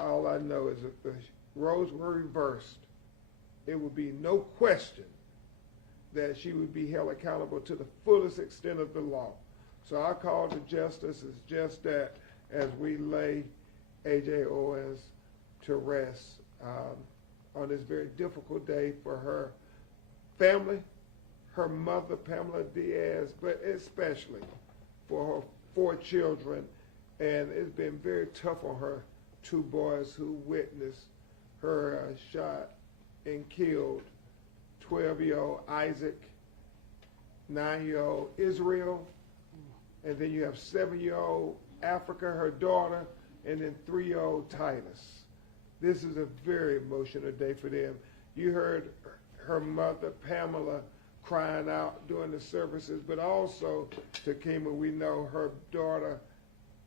all I know is if the roles were reversed, it would be no question that she would be held accountable to the fullest extent of the law. So our call to justice is just that, as we lay A.J. Owens to rest on this very difficult day for her family, her mother, Pamela Diaz, but especially for her 4 children. And it's been very tough on her 2 boys who witnessed her shot and killed 12-year-old Isaac, 9-year-old Israel, and then you have 7-year-old Africa, her daughter, and then 3-year-old Titus. This is a very emotional day for them. You heard her mother, Pamela, crying out during the services, but also, Takima, we know her daughter,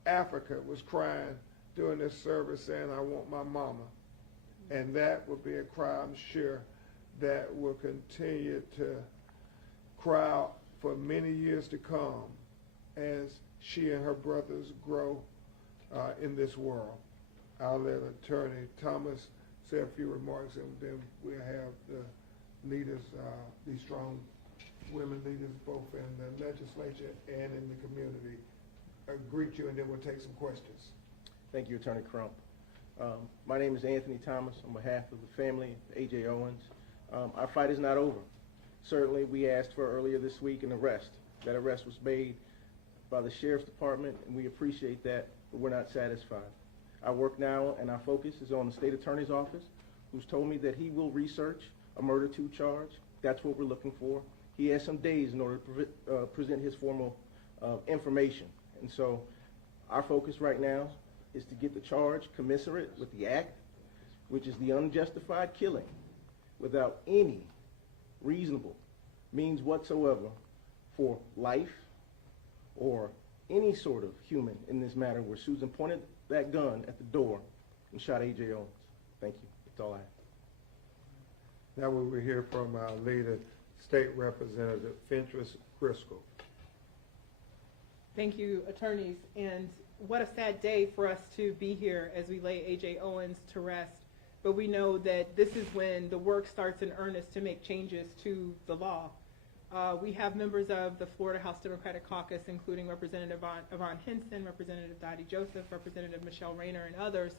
Africa, was crying during this service saying, I want my mama. And that will be a cry, I'm sure, that will continue to cry out for many years to come as she and her brothers grow in this world. I'll let Attorney Thomas say a few remarks, and then we'll have the leaders, these strong women leaders, both in the legislature and in the community, greet you, and then we'll take some questions. Thank you, Attorney Crump. My name is Anthony Thomas on behalf of the family of A.J. Owens. Our fight is not over. Certainly, we asked for earlier this week an arrest. That arrest was made by the Sheriff's Department, and we appreciate that, but we're not satisfied. Our work now and our focus is on the State Attorney's Office, who's told me that he will research a murder 2 charge. That's what we're looking for. He has some days in order to present his formal information. And so our focus right now is to get the charge commensurate with the act, which is the unjustified killing without any reasonable means whatsoever for life or any sort of human in this matter, where Susan pointed that gun at the door and shot A.J. Owens. Thank you. That's all I have. Now we will hear from our leader, State Representative Fentress Driscoll. Thank you, attorneys. And what a sad day for us to be here as we lay A.J. Owens to rest. But we know that this is when the work starts in earnest to make changes to the law. We have members of the Florida House Democratic Caucus, including Representative Yvonne Hinson, Representative Dottie Joseph, Representative Michelle Rayner, and others,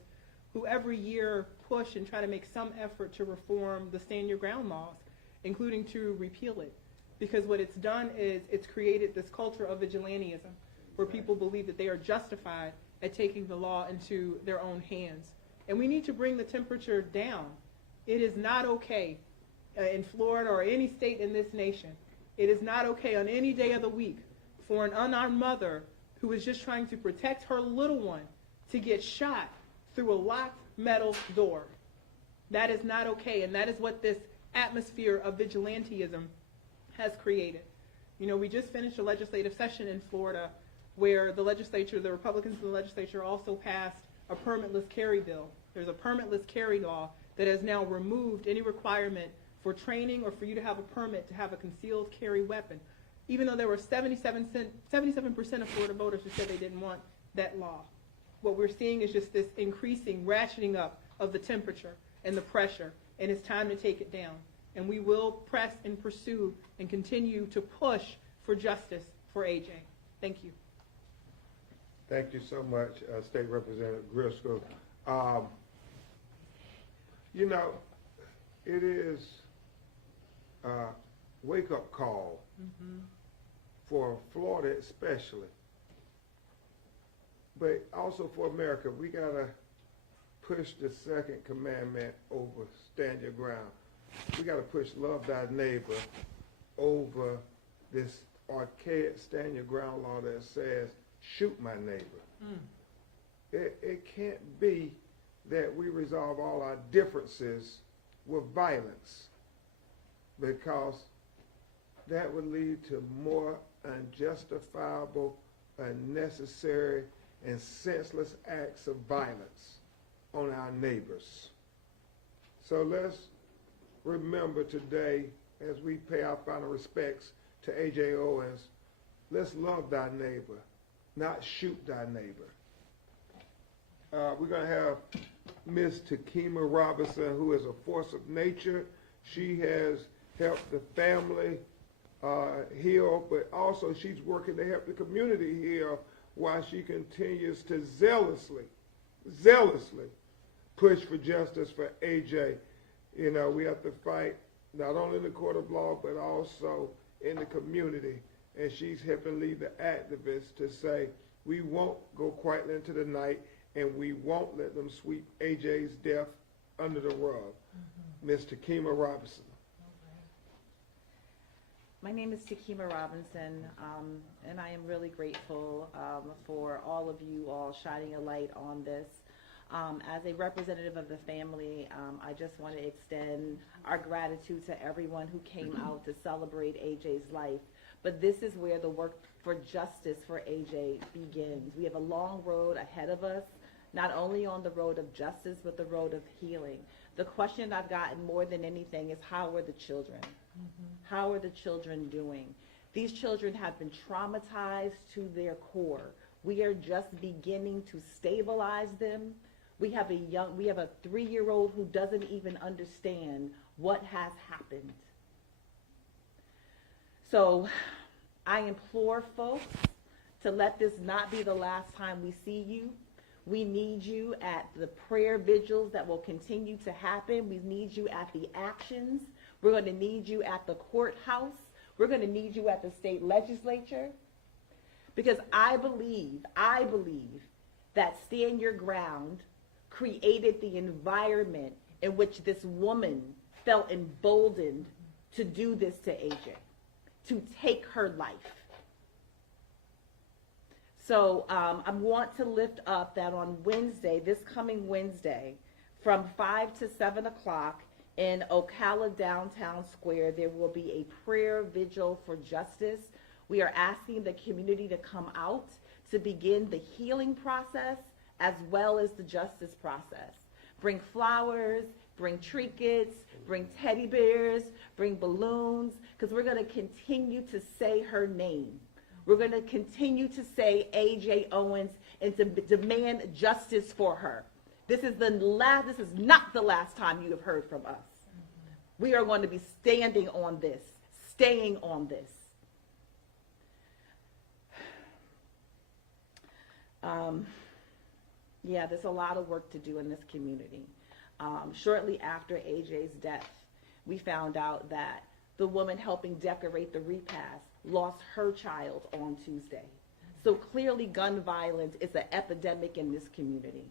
who every year push and try to make some effort to reform the Stand Your Ground laws, including to repeal it. Because what it's done is it's created this culture of vigilantism, where people believe that they are justified at taking the law into their own hands. And we need to bring the temperature down. It is not okay in Florida or any state in this nation. It is not okay on any day of the week for an unarmed mother who is just trying to protect her little one to get shot through a locked metal door. That is not okay, and that is what this atmosphere of vigilantism has created. You know, we just finished a legislative session in Florida where the legislature, the Republicans in the legislature, also passed a permitless carry bill. There's a permitless carry law that has now removed any requirement for training or for you to have a permit to have a concealed carry weapon, even though there were 77% of Florida voters who said they didn't want that law. What we're seeing is just this increasing, ratcheting up of the temperature and the pressure, and it's time to take it down. And we will press and pursue and continue to push for justice for AJ. Thank you. Thank you so much, State Representative Driscoll. You know, it is a wake-up call for Florida especially, but also for America. We got to push the second commandment over stand your ground. We got to push love thy neighbor over this archaic stand your ground law that says shoot my neighbor. It can't be that we resolve all our differences with violence, because that would lead to more unjustifiable, unnecessary, and senseless acts of violence on our neighbors. So let's remember today, as we pay our final respects to A.J. Owens, let's love thy neighbor, not shoot thy neighbor. We're going to have Miss Takima Robinson, who is a force of nature. She has helped the family heal, but also she's working to help the community heal while she continues to zealously push for justice for AJ. You know, we have to fight not only in the court of law, but also in the community. And she's helping lead the activists to say, we won't go quietly into the night, and we won't let them sweep AJ's death under the rug. Ms. Takima Robinson. My name is Takima Robinson, and I am really grateful for all of you all shining a light on this. As a representative of the family, I just want to extend our gratitude to everyone who came out to celebrate AJ's life. But this is where the work for justice for AJ begins. We have a long road ahead of us, not only on the road of justice, but the road of healing. The question I've gotten more than anything is, how are the children? How are the children doing? These children have been traumatized to their core. We are just beginning to stabilize them. We have a 3-year-old who doesn't even understand what has happened. So I implore folks to let this not be the last time we see you. We need you at the prayer vigils that will continue to happen. We need you at the actions. We're going to need you at the courthouse. We're going to need you at the state legislature. Because I believe that Stand Your Ground created the environment in which this woman felt emboldened to do this to AJ, to take her life. So I want to lift up that on Wednesday, this coming Wednesday, from 5 to 7 o'clock in Ocala Downtown Square, there will be a prayer vigil for justice. We are asking the community to come out to begin the healing process as well as the justice process. Bring flowers, bring trinkets, bring teddy bears, bring balloons, because we're going to continue to say her name. We're going to continue to say AJ Owens and to demand justice for her. This is not the last time you have heard from us. We are going to be standing on this, staying on this. Yeah, there's a lot of work to do in this community. Shortly after AJ's death, we found out that the woman helping decorate the repast lost her child on Tuesday. So clearly gun violence is an epidemic in this community.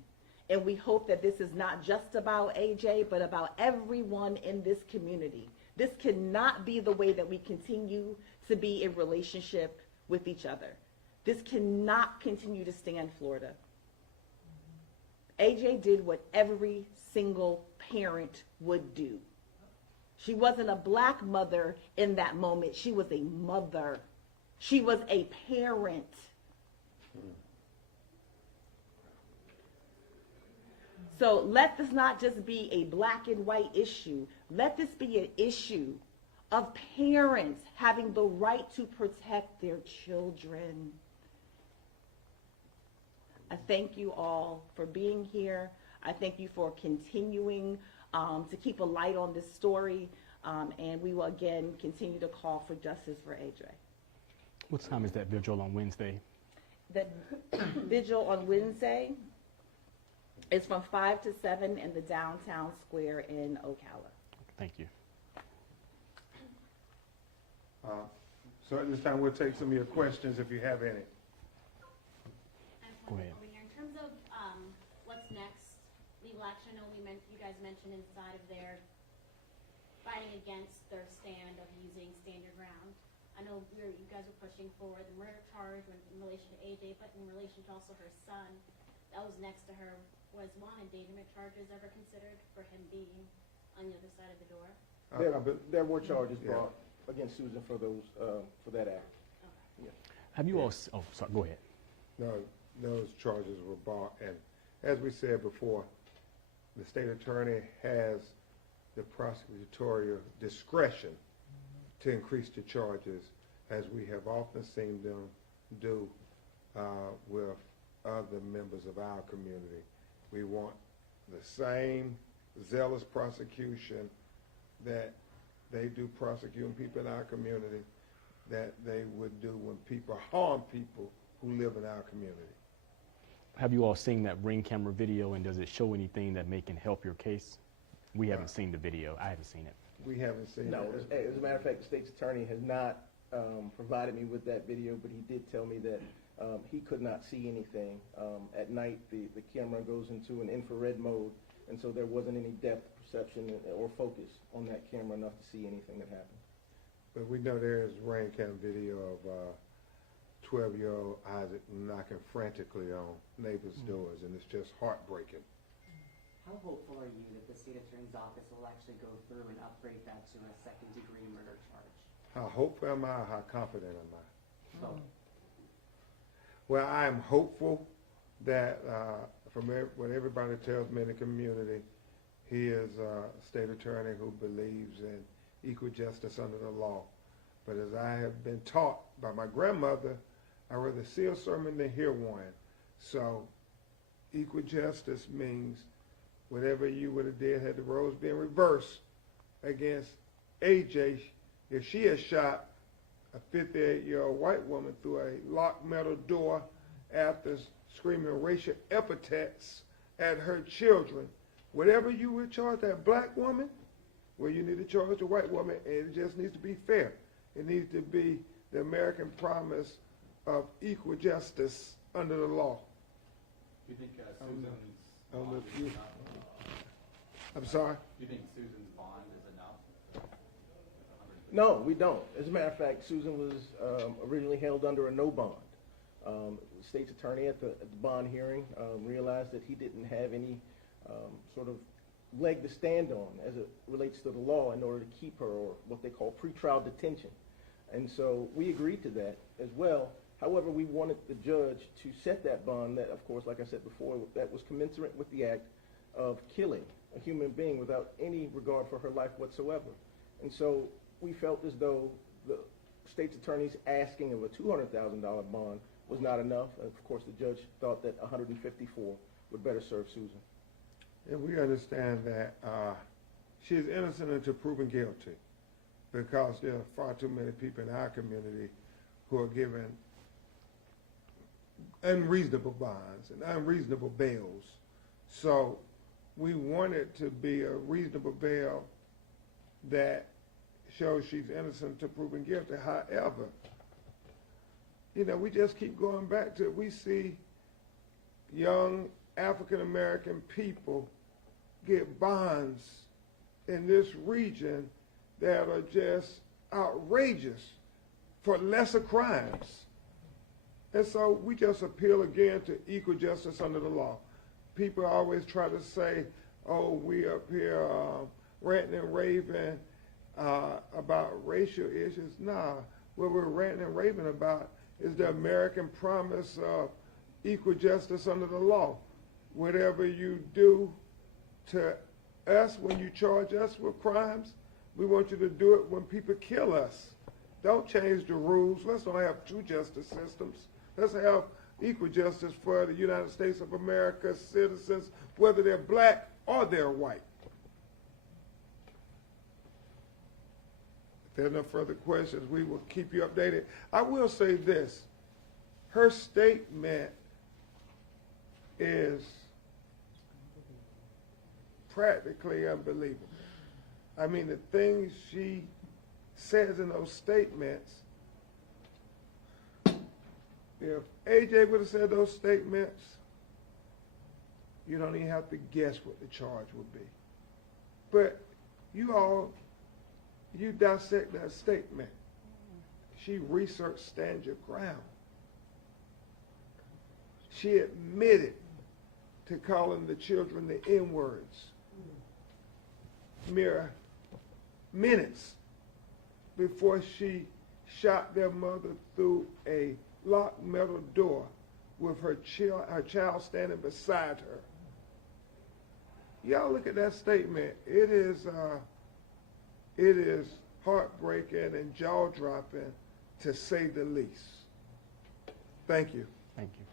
And we hope that this is not just about AJ, but about everyone in this community. This cannot be the way that we continue to be in relationship with each other. This cannot continue to stand Florida. AJ did what every single parent would do. She wasn't a black mother in that moment. She was a mother. She was a parent. So let this not just be a black and white issue. Let this be an issue of parents having the right to protect their children. I thank you all for being here. I thank you for continuing to keep a light on this story. And we will again continue to call for justice for AJ. What time is that vigil on Wednesday? The vigil on Wednesday is from 5 to 7 in the downtown square in Ocala. Thank you. So at this time, we'll take some of your questions if you have any. Go ahead. Over here. In terms of what's next, legal action, I know you guys mentioned inside of there fighting against their stand of using Stand Your Ground. I know you guys were pushing for the murder charge in relation to AJ, but in relation to also her son that was next to her. Was one endangerment charges ever considered for him being on the other side of the door? There were charges Yeah. brought against Susan for that act. Okay. Have you all, oh, sorry, go ahead. No, those charges were brought, and as we said before, the state attorney has the prosecutorial discretion to increase the charges, as we have often seen them do with other members of our community. We want the same zealous prosecution that they do prosecuting people in our community that they would do when people harm people who live in our community. Have you all seen that ring camera video, and does it show anything that may can help your case? We haven't seen the video. I haven't seen it. We haven't seen No, that. as a matter of fact, the state's attorney has not provided me with that video, but he did tell me that he could not see anything. At night, the camera goes into an infrared mode, and so there wasn't any depth perception or focus on that camera enough to see anything that happened. But we know there is ring cam video of 12-year-old Isaac knocking frantically on neighbors' doors, and it's just heartbreaking. How hopeful are you that the state attorney's office will actually go through and upgrade that to a second-degree murder charge? How hopeful am I? How confident am I? So, Well, I am hopeful that from what everybody tells me in the community, he is a state attorney who believes in equal justice under the law. But as I have been taught by my grandmother, I'd rather see a sermon than hear one. So equal justice means whatever you would have did had the roles been reversed against AJ, if she had shot a 58-year-old white woman through a locked metal door after screaming racial epithets at her children, whatever you would charge that black woman, well, you need to charge the white woman, and it just needs to be fair. It needs to be the American promise of equal justice under the law. Do you think Susan's I don't know bond if you- is enough? I'm sorry? Do you think Susan's bond is enough? No, we don't. As a matter of fact, Susan was originally held under a no bond. The state's attorney at the bond hearing realized that he didn't have any sort of leg to stand on as it relates to the law in order to keep her, or what they call pretrial detention. And so we agreed to that as well. However, we wanted the judge to set that bond that, of course, like I said before, that was commensurate with the act of killing a human being without any regard for her life whatsoever. And so we felt as though the state's attorney's asking of a $200,000 bond was not enough. Of course, the judge thought that $154,000 would better serve Susan. And we understand that she is innocent until proven guilty, because there are far too many people in our community who are given unreasonable bonds and unreasonable bails. So we want it to be a reasonable bail that shows she's innocent until proven guilty. However, you know, we just keep going back to it. We see young African-American people get bonds in this region that are just outrageous for lesser crimes. And so we just appeal again to equal justice under the law. People always try to say, oh, we up here ranting and raving about racial issues. Nah, what we're ranting and raving about is the American promise of equal justice under the law. Whatever you do to us when you charge us with crimes, we want you to do it when people kill us. Don't change the rules. Let's not have two justice systems. Let's have equal justice for the United States of America citizens, whether they're black or they're white. If there are no further questions, we will keep you updated. I will say this. Her statement is practically unbelievable. I mean, the things she says in those statements, if AJ would have said those statements, you don't even have to guess what the charge would be. But you dissect that statement. She researched Stand Your Ground. She admitted to calling the children the N-words mere minutes before she shot their mother through a locked metal door with her child standing beside her. Y'all look at that statement. It is heartbreaking and jaw-dropping, to say the least. Thank you. Thank you.